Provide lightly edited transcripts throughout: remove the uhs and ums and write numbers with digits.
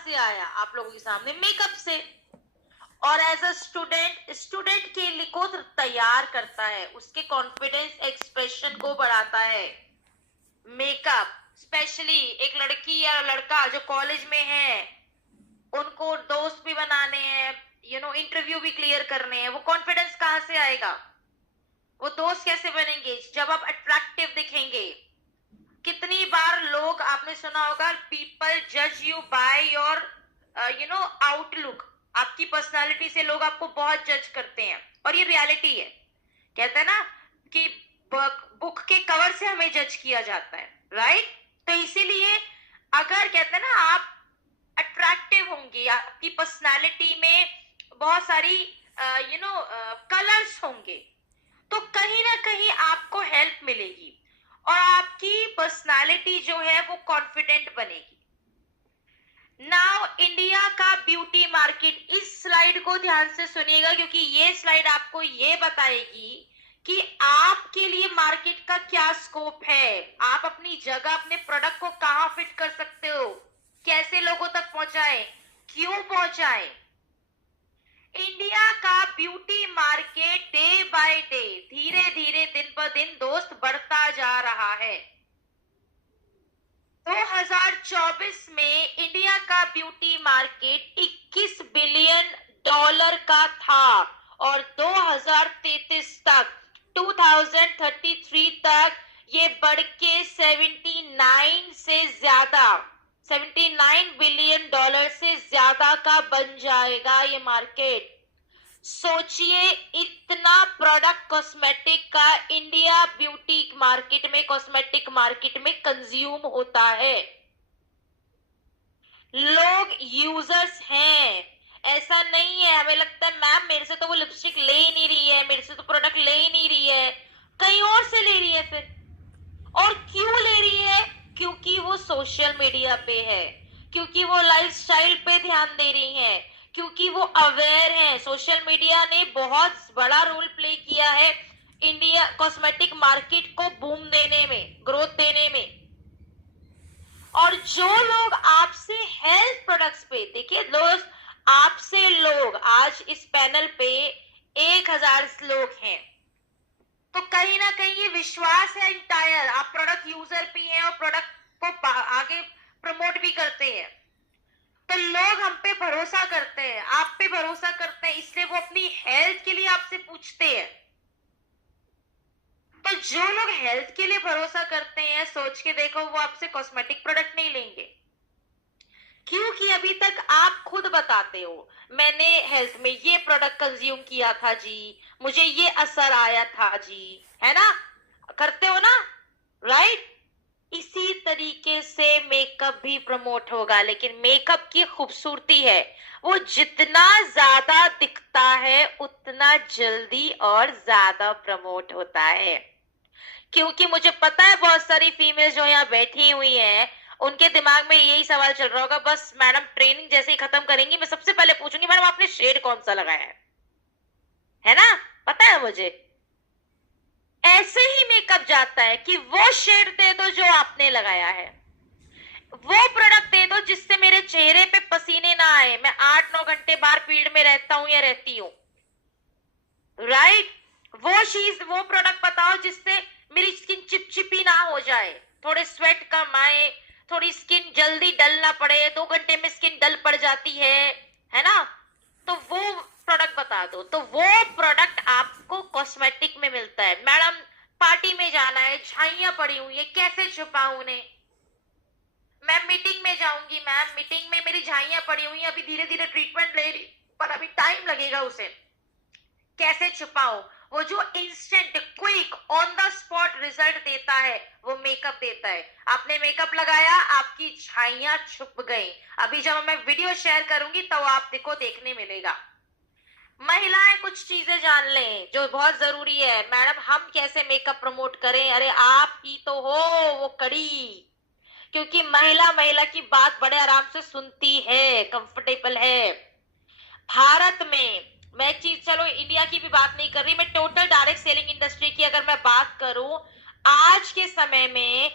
से आया आप लोगों के सामने? मेकअप से। और एज अ स्टूडेंट के लिए को तैयार करता है, उसके कॉन्फिडेंस एक्सप्रेशन को बढ़ाता है मेकअप। स्पेशली एक लड़की या लड़का जो कॉलेज में है, उनको दोस्त भी बनाने हैं, इंटरव्यू भी क्लियर करने हैं। वो कॉन्फिडेंस कहां से आएगा? वो दोस्त कैसे बनेंगे? जब आप अट्रैक्टिव दिखेंगे। कितनी बार लोग, आपने सुना होगा, पीपल जज यू बाय योर आउटलुक। आपकी पर्सनालिटी से लोग आपको बहुत जज करते हैं, और ये रियलिटी है। कहते हैं ना कि बुक के कवर से हमें जज किया जाता है, राइट? तो इसीलिए अगर कहते हैं ना आप अट्रैक्टिव होंगे, आपकी पर्सनालिटी में बहुत सारी कलर्स होंगे, तो कहीं ना कहीं आपको हेल्प मिलेगी और आपकी पर्सनालिटी जो है वो कॉन्फिडेंट बनेगी। नाउ इंडिया का ब्यूटी मार्केट, इस स्लाइड को ध्यान से सुनिएगा, क्योंकि ये स्लाइड आपको ये बताएगी कि आपके लिए मार्केट का क्या स्कोप है। आप अपनी जगह, अपने प्रोडक्ट को कहां फिट कर सकते हो, कैसे लोगों तक पहुंचाएं, क्यों पहुंचाएं। इंडिया का beauty market day by day, धीरे धीरे, दिन पर दिन दोस्त बढ़ता जा रहा है। 2024 में इंडिया का ब्यूटी मार्केट 21 बिलियन डॉलर का था, और 2033 तक, 2033 तक ये बढ़ के 79 बिलियन डॉलर से ज्यादा का बन जाएगा ये मार्केट। सोचिए, इतना प्रोडक्ट कॉस्मेटिक का इंडिया ब्यूटी मार्केट में, कॉस्मेटिक मार्केट में कंज्यूम होता है। लोग यूजर्स हैं, ऐसा नहीं है। हमें लगता है मैम मेरे से तो वो लिपस्टिक ले ही नहीं रही है, मेरे से तो प्रोडक्ट ले ही नहीं रही है, कहीं और से ले रही है फिर। और क्यों ले रही है? क्योंकि वो सोशल मीडिया पे है, क्योंकि वो लाइफस्टाइल पे ध्यान दे रही है, क्योंकि वो अवेयर है। सोशल मीडिया ने बहुत बड़ा रोल प्ले किया है इंडिया कॉस्मेटिक मार्केट को बूम देने में, ग्रोथ देने में। और जो लोग आपसे हेल्थ प्रोडक्ट्स पे, देखिए दोस्त, आपसे लोग आज इस पैनल पे 1000 लोग हैं, तो कहीं ना कहीं ये विश्वास है इंटायर, आप प्रोडक्ट यूजर भी हैं और प्रोडक्ट को आगे प्रमोट भी करते हैं, तो लोग हम पे भरोसा करते हैं, आप पे भरोसा करते हैं, इसलिए वो अपनी हेल्थ के लिए आपसे पूछते हैं। तो जो लोग हेल्थ के लिए भरोसा करते हैं, सोच के देखो, वो आपसे कॉस्मेटिक प्रोडक्ट नहीं लेंगे, क्योंकि अभी तक आप खुद बताते हो मैंने हेल्थ में ये प्रोडक्ट कंज्यूम किया था जी, मुझे ये असर आया था जी, है ना? करते हो ना, राइट? इसी तरीके से मेकअप भी प्रमोट होगा, लेकिन मेकअप की खूबसूरती है, वो जितना ज्यादा दिखता है उतना जल्दी और ज्यादा प्रमोट होता है। क्योंकि मुझे पता है बहुत सारी फीमेल जो यहाँ बैठी हुई हैं, उनके दिमाग में यही सवाल चल रहा होगा, बस मैडम ट्रेनिंग जैसे ही खत्म करेंगी मैं सबसे पहले पूछूंगी, मैडम आपने शेड कौन सा लगाया है ना? पता है मुझे। ऐसे ही मेकअप जाता है कि वो शेड दे दो जो आपने लगाया है, वो प्रोडक्ट दे दो जिससे मेरे चेहरे पे पसीने ना आए, मैं 8-9 घंटे बाहर फील्ड में रहता हूं या रहती हूं, राइट? वो चीज, वो प्रोडक्ट बताओ जिससे मेरी स्किन चिपचिपी ना हो जाए, थोड़े स्वेट कम आए, थोड़ी स्किन जल्दी डल ना पड़े, 2 घंटे में स्किन डल पड़ जाती है ना? तो वो प्रोडक्ट बता दो। तो वो प्रोडक्ट आपको कॉस्मेटिक में मिलता है। मैडम पार्टी में जाना है, झाइयां पड़ी हुई है, कैसे छुपाऊं उन्हें? मैं मीटिंग में जाऊंगी, मैम मीटिंग में मेरी झाइयां पड़ी हुई है, अभी धीरे धीरे ट्रीटमेंट ले रही, पर अभी टाइम लगेगा, उसे कैसे छुपाओ? वो जो instant, quick, on the spot result देता है, वो मेकअप देता है। आपने मेकअप लगाया, आपकी झाइयां छुप गई। अभी जब मैं वीडियो शेयर करूंगी तो आपको देखने मिलेगा। महिलाएं कुछ चीजें जान लें जो बहुत जरूरी है। मैडम हम कैसे मेकअप प्रमोट करें? अरे आप ही तो हो वो कड़ी, क्योंकि महिला महिला की बात बड़े आराम से सुनती है, कंफर्टेबल है। भारत में, मैं चीज, चलो इंडिया की भी बात नहीं कर रही, मैं टोटल डायरेक्ट सेलिंग इंडस्ट्री की अगर मैं बात करूं, आज के समय में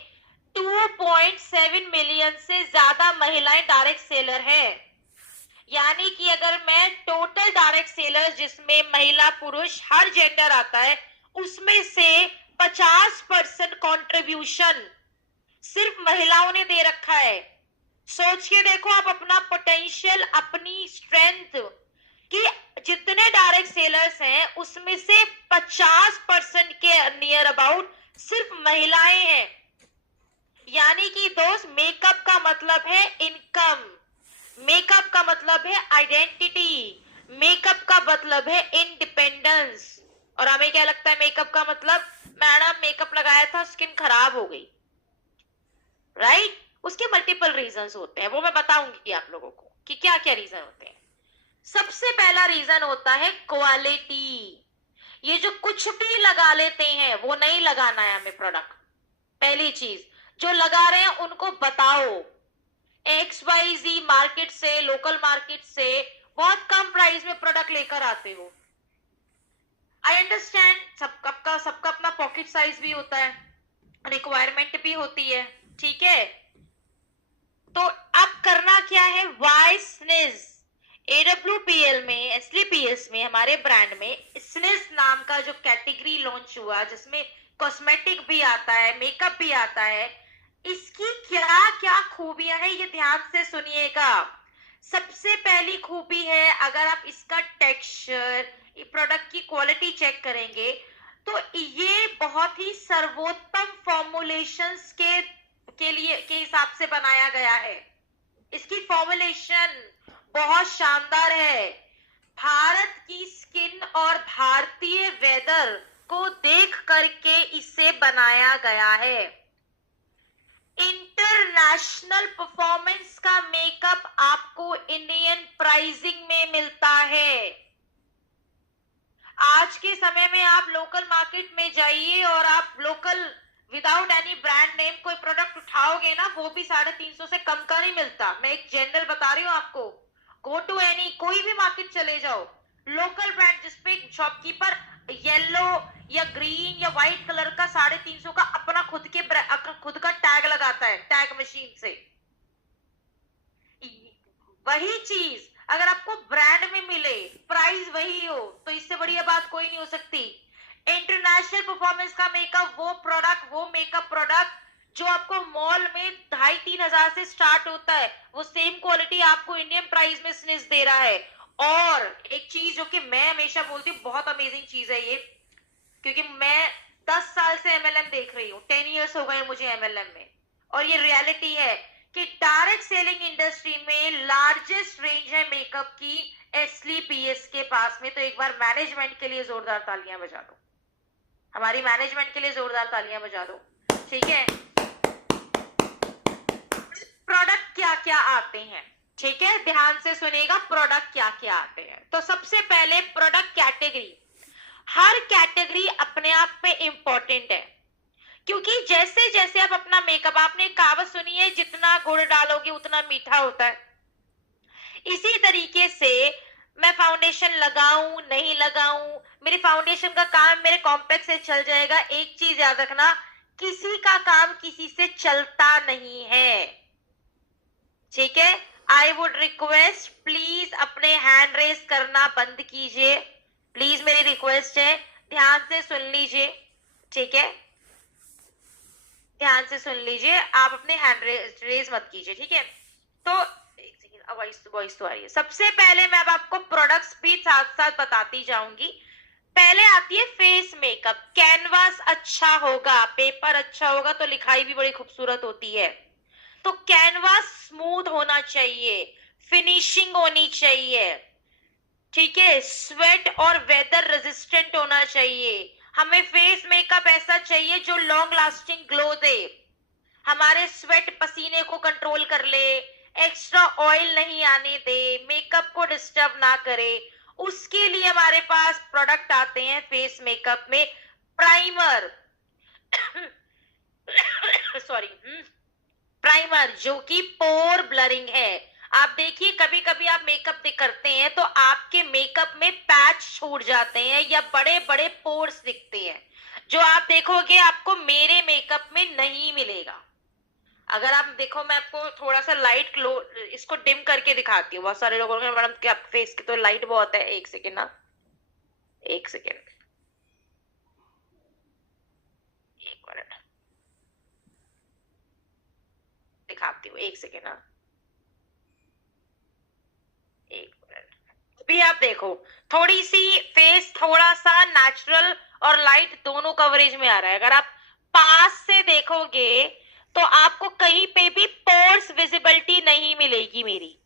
2.7 मिलियन से ज्यादा महिलाएं डायरेक्ट सेलर है। यानी कि अगर मैं टोटल डायरेक्ट सेलर जिसमें महिला पुरुष हर जेंडर आता है उसमें से 50% कंट्रीब्यूशन सिर्फ महिलाओं ने दे रखा है। सोच के देखो आप अपना पोटेंशियल, अपनी स्ट्रेंथ कि जितने डायरेक्ट सेलर्स हैं उसमें से 50% के नियर अबाउट सिर्फ महिलाएं हैं। यानी कि दोस्त, मेकअप का मतलब है इनकम, मेकअप का मतलब है आइडेंटिटी, मेकअप का मतलब है इंडिपेंडेंस। और हमें क्या लगता है मेकअप का मतलब? मैडम मेकअप लगाया था स्किन खराब हो गई, राइट? उसके मल्टीपल रीजंस होते हैं, वो मैं बताऊंगी आप लोगों को कि क्या क्या रीजन होते हैं। सबसे पहला रीजन होता है क्वालिटी। ये जो कुछ भी लगा लेते हैं वो नहीं लगाना है हमें प्रोडक्ट। पहली चीज, जो लगा रहे हैं उनको बताओ। XYZ मार्केट से, लोकल मार्केट से बहुत कम प्राइस में प्रोडक्ट लेकर आते हो। आई अंडरस्टैंड, सबका अपना पॉकेट साइज भी होता है, रिक्वायरमेंट भी होती है, ठीक है? तो अब करना क्या है? वाई स्निज AWPL में, SLPS में, हमारे ब्रांड में स्निज नाम का जो कैटेगरी लॉन्च हुआ जिसमें कॉस्मेटिक भी आता है, मेकअप भी आता है, इसकी क्या क्या खूबियां हैं ये ध्यान से सुनिएगा। सबसे पहली खूबी है, अगर आप इसका टेक्सचर, प्रोडक्ट की क्वालिटी चेक करेंगे तो ये बहुत ही सर्वोत्तम फॉर्मुलेशंस के लिए के हिसाब से बनाया गया है। इसकी फॉर्मुलेशन बहुत शानदार है। भारत की स्किन और भारतीय वेदर को देख करके इसे बनाया गया है। इंटरनेशनल परफॉर्मेंस का मेकअप आपको इंडियन प्राइसिंग में मिलता है। आज के समय में आप लोकल मार्केट में जाइए और आप local without any brand name कोई प्रोडक्ट उठाओगे ना, वो भी 350 से कम का नहीं मिलता। मैं एक जनरल बता रही हूँ आपको। गो टू एनी, कोई भी मार्केट चले जाओ, लोकल ब्रांड जिसपे शॉपकीपर येलो या ग्रीन या व्हाइट कलर का 350 का अपना खुद का टैग लगाता है, टैग मशीन से। वही चीज अगर आपको ब्रांड में मिले, प्राइस वही हो, तो इससे बढ़िया बात कोई नहीं हो सकती। इंटरनेशनल परफॉर्मेंस का मेकअप, वो मेकअप प्रोडक्ट जो आपको मॉल में 2,500-3 हजार से स्टार्ट होता है, वो सेम क्वालिटी आपको इंडियन प्राइस में स्निज दे रहा है। और एक चीज जो कि मैं हमेशा बोलती हूँ, बहुत अमेजिंग चीज है ये, क्योंकि मैं 10 साल से MLM देख रही हूँ, 10 इयर्स हो गए मुझे MLM में, और ये रियलिटी है कि डायरेक्ट सेलिंग इंडस्ट्री में लार्जेस्ट रेंज है मेकअप की SLPS के पास में। तो एक बार मैनेजमेंट के लिए जोरदार तालियां बजा दो, हमारी मैनेजमेंट के लिए जोरदार तालियां बजा दो, ठीक है? प्रोडक्ट क्या क्या आते हैं, ठीक है? ध्यान से सुनिएगा, प्रोडक्ट क्या क्या आते हैं। तो सबसे पहले प्रोडक्ट कैटेगरी। हर कैटेगरी अपने आप में इंपॉर्टेंट है, क्योंकि जैसे जैसे आप अपना मेकअप, आपने कहावत सुनी है, जितना गुड़ डालोगे उतना मीठा होता है। इसी तरीके से मैं फाउंडेशन लगाऊं नहीं लगाऊं, मेरी फाउंडेशन का काम मेरे कॉम्पैक्ट से चल जाएगा। एक चीज याद रखना, किसी का काम किसी से चलता नहीं है, ठीक है? आई वुड रिक्वेस्ट, प्लीज अपने हैंड रेस करना बंद कीजिए, प्लीज मेरी रिक्वेस्ट है, ध्यान से सुन लीजिए, ठीक है? ध्यान से सुन लीजिए, आप अपने हैंड रेज मत कीजिए, ठीक है? तो एक सेकंड, वॉइस तो आ रही है। सबसे पहले मैं अब आपको प्रोडक्ट्स भी साथ साथ बताती जाऊंगी। पहले आती है फेस मेकअप। कैनवास अच्छा होगा, पेपर अच्छा होगा तो लिखाई भी बड़ी खूबसूरत होती है। तो कैनवास स्मूथ होना चाहिए, फिनिशिंग होनी चाहिए, ठीक है? स्वेट और वेदर रेजिस्टेंट होना चाहिए। हमें फेस मेकअप ऐसा चाहिए जो लॉन्ग लास्टिंग ग्लो दे, हमारे स्वेट पसीने को कंट्रोल कर ले, एक्स्ट्रा ऑयल नहीं आने दे, मेकअप को डिस्टर्ब ना करे। उसके लिए हमारे पास प्रोडक्ट आते हैं फेस मेकअप में। प्राइमर सॉरी, प्राइमर जो कि पोर ब्लरिंग है। आप देखिए, कभी कभी आप मेकअप करते हैं तो आपके मेकअप में पैच छूट जाते हैं या बड़े बड़े पोर्स दिखते हैं, जो आप देखोगे आपको मेरे मेकअप में नहीं मिलेगा, अगर आप देखो, मैं आपको थोड़ा सा लाइट ग्लो इसको डिम करके दिखाती हूँ। बहुत सारे लोगों को मैडम कि आप फेस की तो लाइट बहुत है। एक सेकेंड ना, एक सेकेंड, एक मिनट दिखाती हूँ, एक सेकेंड ना, एक मिनट। अभी आप देखो, थोड़ी सी फेस थोड़ा सा नेचुरल और लाइट दोनों कवरेज में आ रहा है। अगर आप पास से देखोगे तो आपको कहीं पे भी पोर्स विजिबिलिटी नहीं मिलेगी मेरी,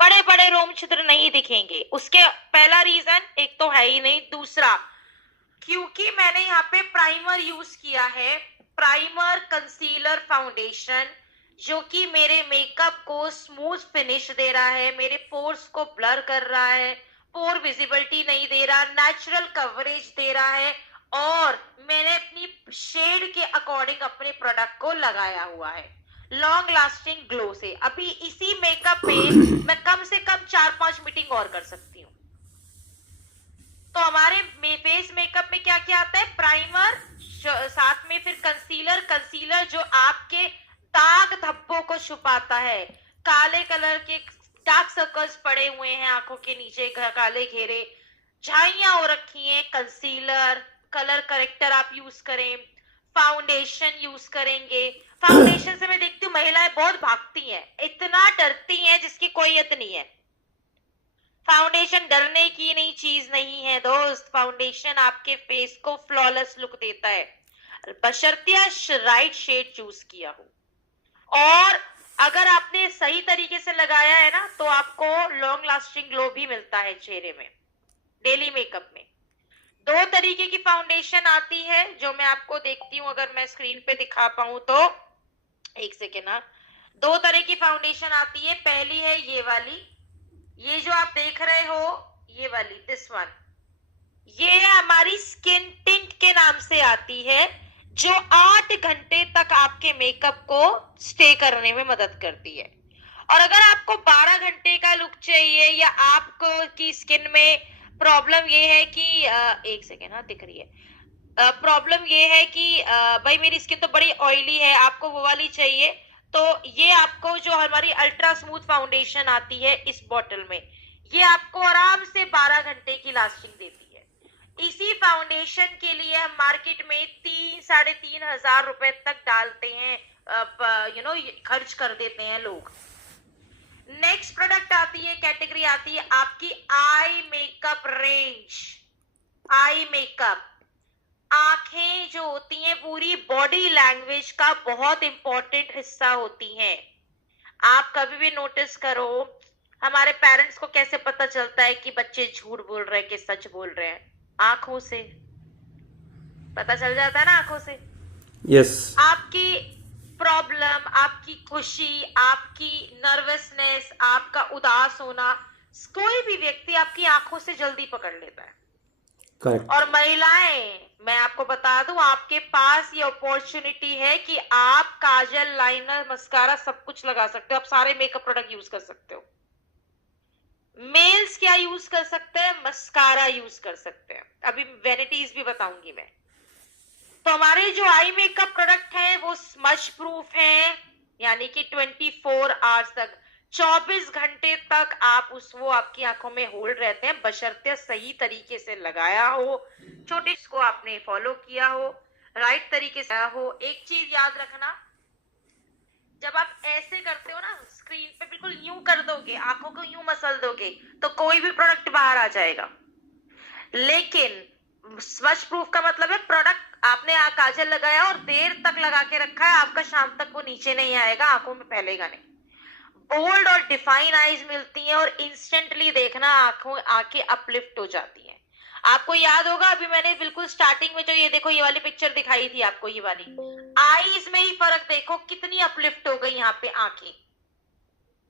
बड़े बड़े रोम छिद्र नहीं दिखेंगे। उसके पहला रीजन एक तो है ही नहीं, दूसरा क्योंकि मैंने यहाँ पे प्राइमर यूज किया है, प्राइमर कंसीलर फाउंडेशन, जो कि मेरे मेकअप को स्मूथ फिनिश दे रहा है, मेरे पोर्स को ब्लर कर रहा है, पोर विजिबिलिटी नहीं दे रहा, नेचुरल कवरेज दे रहा है, और मैंने अपनी शेड के अकॉर्डिंग अपने प्रोडक्ट को लगाया हुआ है लॉन्ग लास्टिंग ग्लो से। अभी इसी मेकअप पे मैं कम से कम 4-5 मीटिंग और कर सकती हूँ। तो हमारे फेस मेकअप में क्या क्या आता है? प्राइमर, साथ में फिर कंसीलर, कंसीलर जो आपके दाग धब्बों को छुपाता है, काले कलर के डार्क सर्कल्स पड़े हुए हैं आंखों के नीचे, काले घेरे, झाइयां हो रखी हैं, कंसीलर, कलर करेक्टर आप यूज करें, फाउंडेशन यूज करेंगे। फाउंडेशन से मैं देखती हूँ महिलाएं बहुत भागती हैं, इतना डरती हैं जिसकी कोई हद नहीं है। फाउंडेशन डरने की नहीं चीज नहीं है दोस्त, फाउंडेशन आपके फेस को फ्लॉलेस लुक देता है, बशर्ते राइट शेड चूज किया हो। और अगर आपने सही तरीके से लगाया है ना, तो आपको लॉन्ग लास्टिंग ग्लो भी मिलता है चेहरे में। डेली मेकअप में 2 तरीके की फाउंडेशन आती है, जो मैं आपको देखती हूँ, अगर मैं स्क्रीन पे दिखा पाऊं तो, एक सेकेंड ना। 2 तरह की फाउंडेशन आती है। पहली है ये वाली, ये जो आप देख रहे हो, ये वाली, दिस वन, ये हमारी स्किन टिंट के नाम से आती है, जो 8 घंटे तक आपके मेकअप को स्टे करने में मदद करती है। और अगर आपको 12 घंटे का लुक चाहिए, या आपको की स्किन में प्रॉब्लम ये है कि एक सेकेंड, हाँ दिख रही है, प्रॉब्लम ये है कि भाई मेरी स्किन तो बड़ी ऑयली है, आपको वो वाली चाहिए, तो ये आपको जो हमारी अल्ट्रा स्मूथ फाउंडेशन आती है इस बॉटल में, ये आपको आराम से 12 घंटे की लास्टिंग देती है। इसी फाउंडेशन के लिए हम मार्केट में 3-3.5 हजार रुपए तक डालते हैं, खर्च कर देते हैं लोग। नेक्स्ट प्रोडक्ट आती है, कैटेगरी आती है आपकी eye makeup range. Eye makeup, आंखें जो होती हैं पूरी बॉडी लैंग्वेज का बहुत इंपॉर्टेंट हिस्सा होती हैं। आप कभी भी नोटिस करो, हमारे पेरेंट्स को कैसे पता चलता है कि बच्चे झूठ बोल रहे हैं कि सच बोल रहे हैं? आंखों से पता चल जाता है ना, आंखों से। यस। आपकी प्रॉब्लम, आपकी खुशी, आपकी नर्वसनेस, आपका उदास होना, कोई भी व्यक्ति आपकी आंखों से जल्दी पकड़ लेता है। करेक्ट। और महिलाएं, मैं आपको बता दूं, आपके पास ये अपॉर्चुनिटी है कि आप काजल, लाइनर, मस्कारा सब कुछ लगा सकते हो, आप सारे मेकअप प्रोडक्ट यूज कर सकते हो। मेल्स क्या यूज कर सकते हैं? मस्कारा यूज कर सकते हैं, अभी वेनिटीज भी बताऊंगी मैं। तो हमारे जो आई मेकअप प्रोडक्ट है वो स्मज प्रूफ है, यानी कि 24 आवर्स तक, 24 घंटे तक आप वो आपकी आंखों में होल्ड रहते हैं, बशर्ते सही तरीके से लगाया हो, छोटे को आपने फॉलो किया हो, राइट तरीके से हो। एक चीज याद रखना, जब आप ऐसे करते हो ना, स्क्रीन पे बिल्कुल यूं कर दोगे, आंखों को यूं मसल दोगे, तो कोई भी प्रोडक्ट बाहर आ जाएगा। लेकिन स्मज प्रूफ का मतलब है प्रोडक्ट आपने काजल लगाया और देर तक लगा के रखा है, आपका शाम तक वो नीचे नहीं आएगा, आंखों में फैलेगा नहीं। बोल्ड और डिफाइन आईज मिलती हैं, और इंस्टेंटली देखना आंखें अपलिफ्ट हो जाती हैं। आपको याद होगा, अभी मैंने बिल्कुल स्टार्टिंग में जो ये देखो, ये वाली पिक्चर दिखाई थी आपको, ये वाली आईज में ही फर्क देखो, कितनी अपलिफ्ट हो गई यहाँ पे आंखें।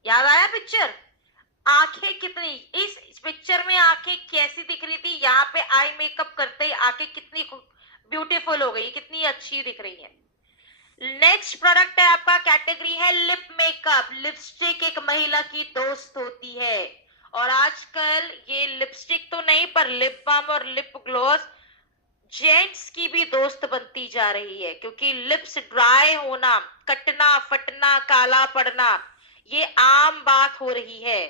याद आया पिक्चर? आंखें कितनी, इस पिक्चर में आंखें कैसी दिख रही थी, यहाँ पे आई मेकअप करते ही आंखें कितनी ब्यूटीफुल हो गई, कितनी अच्छी दिख रही है। नेक्स्ट प्रोडक्ट है आपका, कैटेगरी है लिप मेकअप। लिपस्टिक एक महिला की दोस्त होती है, और आजकल ये लिपस्टिक तो नहीं पर लिप बाम और लिप ग्लॉस जेंट्स की भी दोस्त बनती जा रही है, क्योंकि लिप्स ड्राई होना, कटना, फटना, काला पड़ना, ये आम बात हो रही है,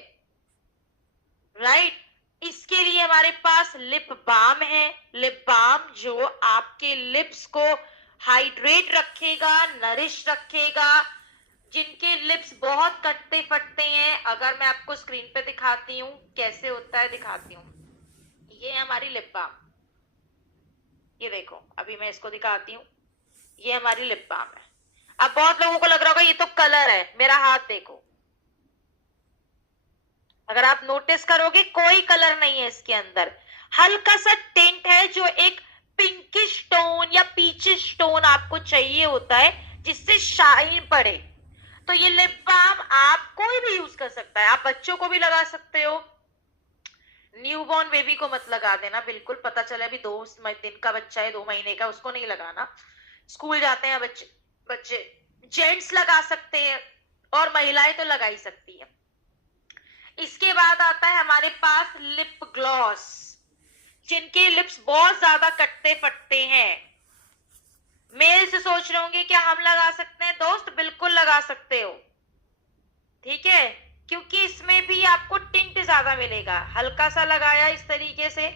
राइट। इसके लिए हमारे पास लिप बाम है। लिप बाम जो आपके लिप्स को हाइड्रेट रखेगा, नरिश रखेगा। जिनके लिप्स बहुत कटते फटते हैं, अगर मैं आपको स्क्रीन पे दिखाती हूँ कैसे होता है, दिखाती हूँ। ये है हमारी लिप बाम, ये देखो, अभी मैं इसको दिखाती हूँ, ये हमारी लिप बाम है। अब बहुत लोगों को लग रहा होगा ये तो कलर है, मेरा हाथ देखो, अगर आप नोटिस करोगे कोई कलर नहीं है इसके अंदर, हल्का सा टिंट है जो एक पिंकिश टोन या पीचिश टोन आपको चाहिए होता है जिससे शाइन पड़े। तो ये लिप बाम आप कोई भी यूज कर सकता है, आप बच्चों को भी लगा सकते हो। न्यूबॉर्न बेबी को मत लगा देना बिल्कुल, पता चले अभी 2 दिन का बच्चा है, 2 महीने का, उसको नहीं लगाना। स्कूल जाते हैं बच्चे जेंट्स लगा सकते हैं और महिलाएं तो लगा ही सकती है। इसके बाद आता है हमारे पास लिप ग्लॉस। जिनके लिप्स बहुत ज्यादा कटते फटते हैं, मेल से सोच रहे होंगे क्या हम लगा सकते हैं? दोस्त बिल्कुल लगा सकते हो, ठीक है, क्योंकि इसमें भी आपको टिंट ज्यादा मिलेगा। हल्का सा लगाया इस तरीके से,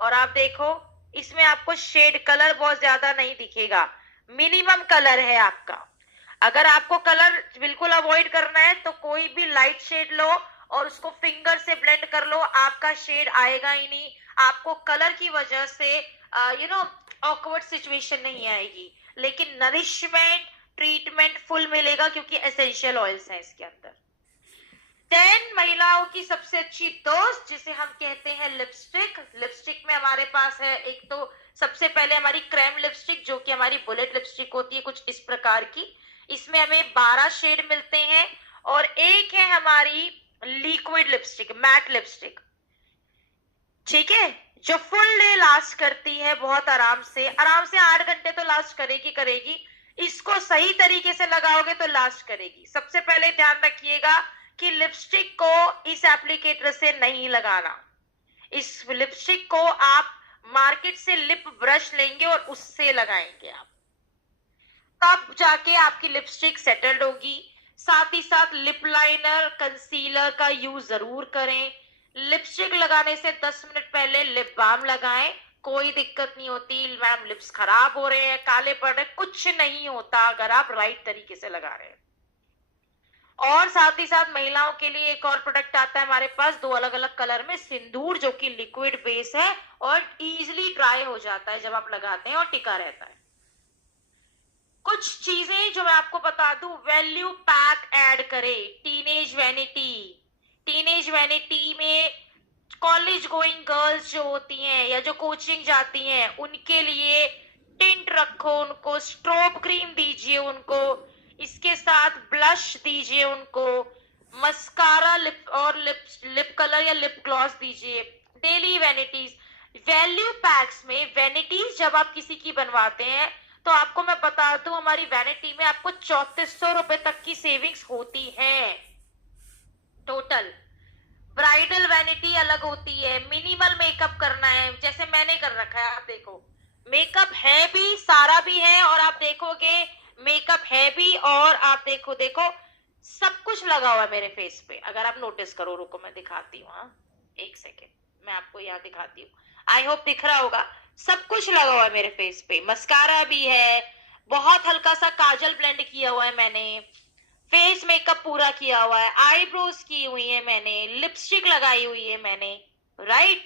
और आप देखो इसमें आपको शेड कलर बहुत ज्यादा नहीं दिखेगा, मिनिमम कलर है आपका। अगर आपको कलर बिल्कुल अवॉइड करना है तो कोई भी लाइट शेड लो और उसको फिंगर से ब्लेंड कर लो, आपका शेड आएगा ही नहीं। आपको कलर की वजह से ऑकवर्ड सिचुएशन नहीं आएगी, लेकिन नरिशमेंट ट्रीटमेंट फुल मिलेगा क्योंकि एसेंशियल ऑयल्स हैं इसके अंदर। 10 महिलाओं की सबसे अच्छी दोस्त जिसे हम कहते हैं लिपस्टिक। लिपस्टिक में हमारे पास है एक तो सबसे पहले हमारी क्रेम लिपस्टिक, जो कि हमारी बुलेट लिपस्टिक होती है कुछ इस प्रकार की। इसमें हमें 12 शेड मिलते हैं। और एक है हमारी लिक्विड लिपस्टिक, मैट लिपस्टिक, ठीक है, जो फुल डे लास्ट करती है बहुत आराम से 8 घंटे तो लास्ट करेगी। इसको सही तरीके से लगाओगे तो लास्ट करेगी। सबसे पहले ध्यान रखिएगा कि लिपस्टिक को इस एप्लीकेटर से नहीं लगाना। इस लिपस्टिक को आप मार्केट से लिप ब्रश लेंगे और उससे लगाएंगे आप, तब जाके आपकी लिपस्टिक सेटल्ड होगी। साथ ही साथ लिप लाइनर, कंसीलर का यूज जरूर करें। लिपस्टिक लगाने से 10 मिनट पहले लिप बाम लगाएं, कोई दिक्कत नहीं होती। मैम लिप्स खराब हो रहे हैं, काले पड़ रहे हैं, कुछ नहीं होता अगर आप राइट तरीके से लगा रहे हैं। और साथ ही साथ महिलाओं के लिए एक और प्रोडक्ट आता है हमारे पास 2 अलग अलग कलर में, सिंदूर, जो कि लिक्विड बेस है और इजीली ड्राई हो जाता है जब आप लगाते हैं और टिका रहता है। कुछ चीजें जो मैं आपको बता दूं, वैल्यू पैक ऐड करें। टीनेज वैनिटी में कॉलेज गोइंग गर्ल्स जो होती हैं या जो कोचिंग जाती हैं, उनके लिए टिंट रखो, उनको स्ट्रोब क्रीम दीजिए उनको, इसके साथ ब्लश दीजिए उनको, मस्कारा लिप कलर या लिप ग्लॉस दीजिए। डेली वैनिटीज, वैल्यू पैक्स में वैनिटीज जब आप किसी की बनवाते हैं तो आपको मैं बता दूं, हमारी वैनिटी में आपको 3400 रुपए तक की सेविंग्स होती है टोटल। ब्राइडल वैनिटी अलग होती है, मिनिमल मेकअप करना है जैसे मैंने कर रखा है, आप देखो मेकअप है भी, सारा भी है, और आप देखोगे मेकअप है भी, और आप देखो सब कुछ लगा हुआ है मेरे फेस पे। अगर आप नोटिस करो, रुको मैं दिखाती हूँ, हाँ 1 सेकेंड मैं आपको यहाँ दिखाती हूँ, आई होप दिख रहा होगा। सब कुछ लगा हुआ है मेरे फेस पे, मस्कारा भी है, बहुत हल्का सा काजल ब्लेंड किया हुआ है मैंने, फेस मेकअप पूरा किया हुआ है, आईब्रोज की हुई है मैंने, लिपस्टिक लगाई हुई है मैंने, राइट।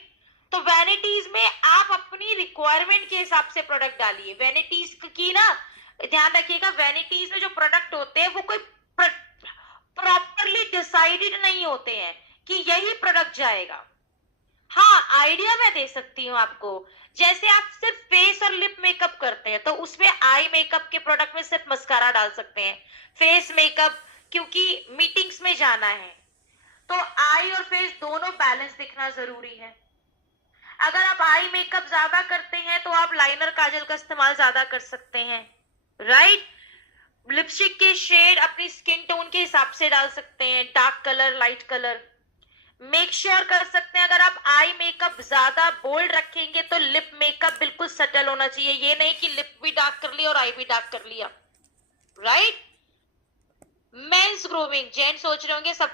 तो वैनिटीज में आप अपनी रिक्वायरमेंट के हिसाब से प्रोडक्ट डालिए। वैनिटीज की ना ध्यान रखिएगा, वैनिटीज में जो प्रोडक्ट होते हैं वो कोई प्रॉपरली डिसाइडेड नहीं होते हैं कि यही प्रोडक्ट जाएगा। हाँ, आइडिया मैं दे सकती हूँ आपको। जैसे आप सिर्फ फेस और लिप मेकअप करते हैं तो उसमें आई मेकअप के प्रोडक्ट में सिर्फ मस्कारा डाल सकते हैं। फेस मेकअप क्योंकि मीटिंग्स में जाना है तो आई और फेस दोनों बैलेंस दिखना जरूरी है। अगर आप आई मेकअप ज्यादा करते हैं तो आप लाइनर काजल का इस्तेमाल ज्यादा कर सकते हैं, राइट। लिपस्टिक के शेड अपनी स्किन टोन के हिसाब से डाल सकते हैं, dark colour, light colour. Make sure कर सकते हैं, अगर आप आई मेकअप ज्यादा बोल्ड रखेंगे तो लिप मेकअप बिल्कुल सटल होना चाहिए, ये नहीं कि लिप भी डार्क कर लिया और आई भी डार्क कर लिया, राइट। मेंस ग्रूमिंग, जेंट्स सोच रहे होंगे सब